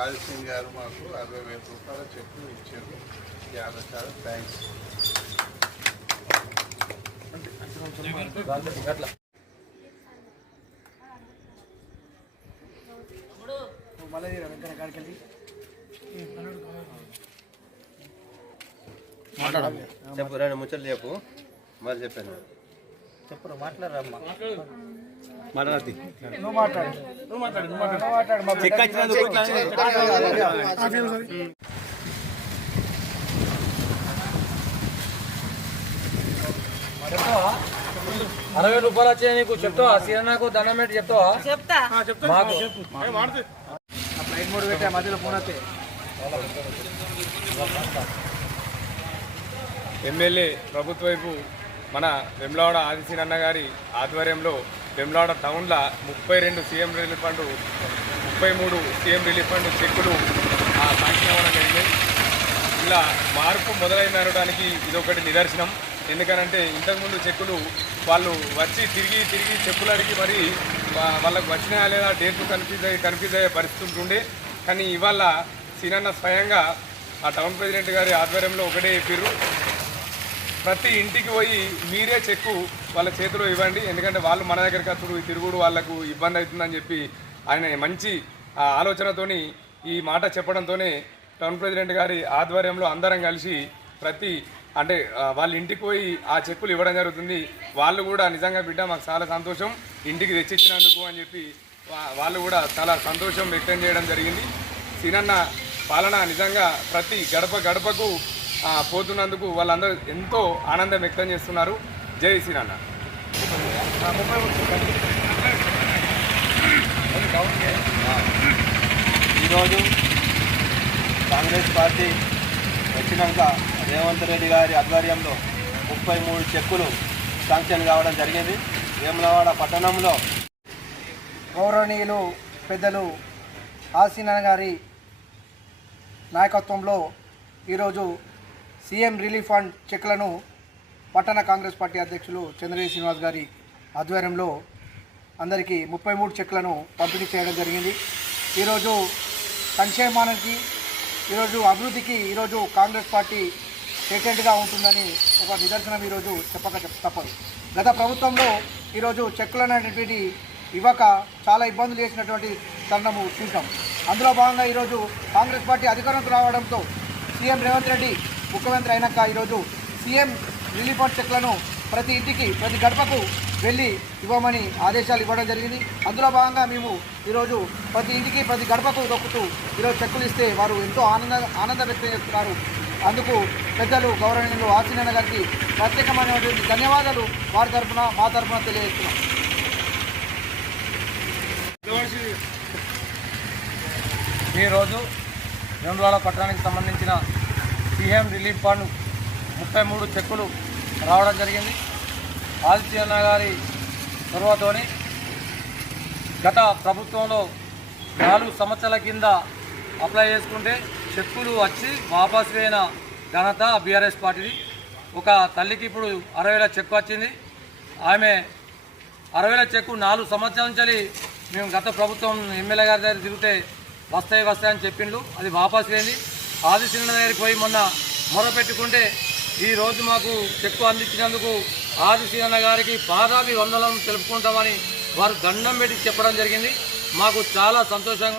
ఆదిసింగ్ గారు మాకు అరవై వేల రూపాయల చెట్లు ఇచ్చారు. యాభై చాలా థ్యాంక్స్. చెప్పు రాని ముచ్చట్లు చెప్పు. మరి చెప్పాను. చెప్పు మాట్లాడరా నువ్వు మాట్లాడు. నువ్వు మాట్లాడు నువ్వు మాట్లాడు. మా చెక్ వచ్చినందుకు చెప్తావా? అరవై రూపాయలు వచ్చాయి నీకు. చెప్తావా? సీఎం నాకు దండం పెట్టి చెప్తావా? చెప్తా. మాకు. ఆ ఫ్లైట్ మోడ్ పెట్టే మధ్యలో ఫోన్ వస్తే. ఎమ్మెల్యే ప్రభుత్వ వైపు మన వెమ్లవాడ ఆదిశీన్ అన్న గారి ఆధ్వర్యంలో వెమ్లాడ టౌన్లో ముప్పై రెండు సీఎం రిలీఫ్ ఫండ్ ముప్పై మూడు సీఎం రిలీఫ్ ఫండ్ చెక్కులు ఆ, శాంక్షన్ జరిగింది. ఇలా మార్పు మొదలైనడానికి ఇదొకటి నిదర్శనం. ఎందుకనంటే ఇంతకుముందు చెక్కులు వాళ్ళు వచ్చి తిరిగి తిరిగి చెప్పులు అడిగి మరి వాళ్ళకు వచ్చినా లేదా డేట్లు కన్ఫ్యూజ్ అయ్యి కన్ఫ్యూజ్ అయ్యే పరిస్థితి ఉంటుండే. కానీ ఇవాళ సీనన్న స్వయంగా ఆ టౌన్ ప్రెసిడెంట్ గారి ఆధ్వర్యంలో ఒకటే చెప్పిర్రు. ప్రతి ఇంటికి పోయి మీరే చెక్కు వాళ్ళ చేతిలో ఇవ్వండి. ఎందుకంటే వాళ్ళు మన దగ్గరికి వచ్చుడు ఈ తిరుగుడు వాళ్ళకు ఇబ్బంది అవుతుందని చెప్పి ఆయన మంచి ఆలోచనతోని ఈ మాట చెప్పడంతోనే టౌన్ ప్రెసిడెంట్ గారి ఆధ్వర్యంలో అందరం కలిసి ప్రతి అంటే వాళ్ళ ఇంటికి పోయి ఆ చెక్కులు ఇవ్వడం జరుగుతుంది. వాళ్ళు కూడా నిజంగా బిడ్డ మాకు చాలా సంతోషం. ఇంటికి తెచ్చిచ్చినందుకు అని చెప్పి వా- వాళ్ళు కూడా చాలా సంతోషం వ్యక్తం చేయడం జరిగింది. సినన్న పాలన నిజంగా ప్రతి గడప గడపకు పోతున్నందుకు వాళ్ళందరూ ఎంతో ఆనందం వ్యక్తం చేస్తున్నారు. జై సినన్న ఈరోజు కాంగ్రెస్ పార్టీ వచ్చినాక రేవంత్ రెడ్డి గారి ఆధ్వర్యంలో ముప్పై మూడు చెక్కులు శాంక్షన్ కావడం జరిగింది. వేములవాడ పట్టణంలో గౌరవనీయులు పెద్దలు ఆసీన గారి నాయకత్వంలో ఈరోజు సీఎం రిలీఫ్ ఫండ్ చెక్లను పట్టణ కాంగ్రెస్ పార్టీ అధ్యక్షులు చంద్రయ్య శ్రీనివాస్ గారి ఆధ్వర్యంలో అందరికీ ముప్పై మూడు చెక్లను పంపిణీ చేయడం జరిగింది. ఈరోజు సంక్షేమానికి ఈరోజు అభివృద్ధికి ఈరోజు కాంగ్రెస్ పార్టీ పేటెంట్గా ఉంటుందని ఒక నిదర్శనం ఈరోజు చెప్పక తప్పదు. గత ప్రభుత్వంలో ఈరోజు చెక్కులు అనేటువంటి ఇవ్వక చాలా ఇబ్బందులు చేసినటువంటి తరుణము చూసాం. అందులో భాగంగా ఈరోజు కాంగ్రెస్ పార్టీ అధికారంలోకి రావడంతో సీఎం రేవంత్ రెడ్డి ముఖ్యమంత్రి అయినాక ఈరోజు సీఎం రిలీఫ్ ఫండ్ చెక్లను ప్రతి ఇంటికి ప్రతి గడపకు వెళ్ళి ఇవ్వమని ఆదేశాలు ఇవ్వడం జరిగింది. అందులో భాగంగా మేము ఈరోజు ప్రతి ఇంటికి ప్రతి గడపకు దొక్కుతూ ఈరోజు చెక్కులు ఇస్తే వారు ఎంతో ఆనంద ఆనంద వ్యక్తం చేస్తున్నారు. అందుకు పెద్దలు గౌరవనీయులు ఆశీనన్న గారికి ప్రత్యేకమైనటువంటి ధన్యవాదాలు వారి తరఫున మా తరఫున తెలియజేస్తున్నాం. ఈరోజు వేములవాడ పట్టణానికి సంబంధించిన సీఎం రిలీఫ్ ఫండ్ ముప్పై మూడు చెక్కులు రావడం జరిగింది. ఆదిత్యన్న గారి చొరవతోని గత ప్రభుత్వంలో నాలుగు సంవత్సరాల కింద అప్లై చేసుకుంటే చెక్కులు వచ్చి వాపసు అయిన ఘనత బీఆర్ఎస్ పార్టీది. ఒక తల్లికి ఇప్పుడు అరవై వేల చెక్కు వచ్చింది. ఆమె అరవై వేల చెక్కు నాలుగు సంవత్సరాల నుంచి మేము గత ప్రభుత్వం ఎమ్మెల్యే గారి దగ్గర తిరిగితే వస్తాయి వస్తాయని చెప్పిండు చెప్పిండ్రు. అది వాపసు లేని ఆదిశీలన దగ్గరికి పోయి మొన్న మొరపెట్టుకుంటే ఈరోజు మాకు చెక్కు అందించినందుకు ఆదిశీలన గారికి పాదాభి వందలను తెలుపుకుంటామని వారు దండం పెట్టి చెప్పడం జరిగింది. మాకు చాలా సంతోషంగా